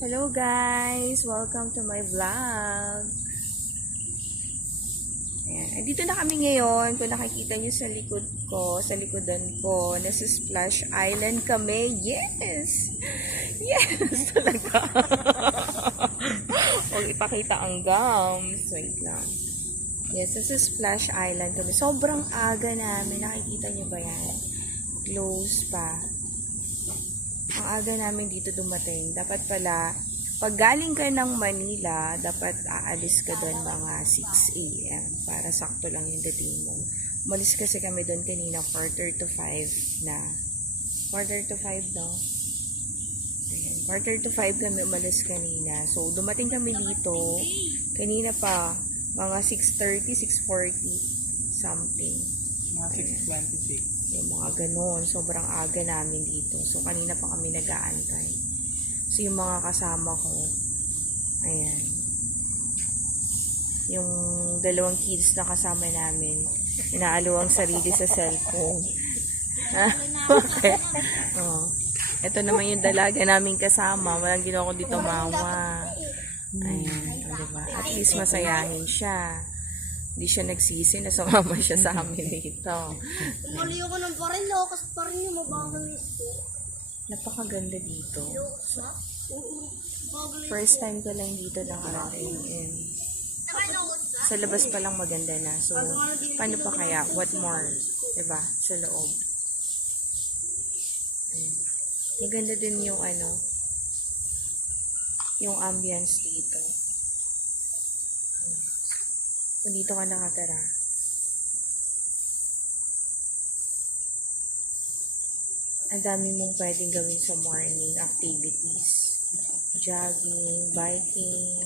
Hello guys! Welcome to my vlog. Ayan. Dito na kami ngayon. Kung nakikita nyo sa likod ko, sa likodan ko, nasa Splash Island kami. Yes! Yes! Talaga. Huwag ipakita ang gums. Wait lang. Yes, nasa Splash Island kami. Sobrang aga namin. Nakikita nyo ba yan? Close pa. Ang aga namin dito dumating. Dapat pala, pag galing ka ng Manila, dapat aalis ka doon mga 6 a.m. para sakto lang yung dating mo. Umalis kasi kami doon kanina 4:45 na. 4:45 no? Ayan, 4:45 kami umalis kanina. So, dumating kami dito. Kanina pa, mga 6:30, 6:40 something. Mga 6:26. Yung mga ganun. Sobrang aga namin dito. So, kanina pa kami nag-aantay. So, yung mga kasama ko, ayan. Yung dalawang kids na kasama namin, inaaluwang sarili sa cellphone. Okay. Oh. Ito naman yung dalaga namin kasama. Walang ginawa ko dito mawa. Ayan. O, diba? At least masayahin siya. Hindi siya nagsisi na sumama siya sa amin dito. Umaliyo ko ng parilo kasi parilo mabagal ito. Napakaganda dito. First time ko lang dito nakarating. And sa labas pa lang maganda na. So, paano pa kaya? What more? Diba? Sa loob. Ayan. Maganda din yung yung ambience dito. Kung dito ka nakatara. Ang dami mong pwedeng gawin sa morning activities. Jogging, biking,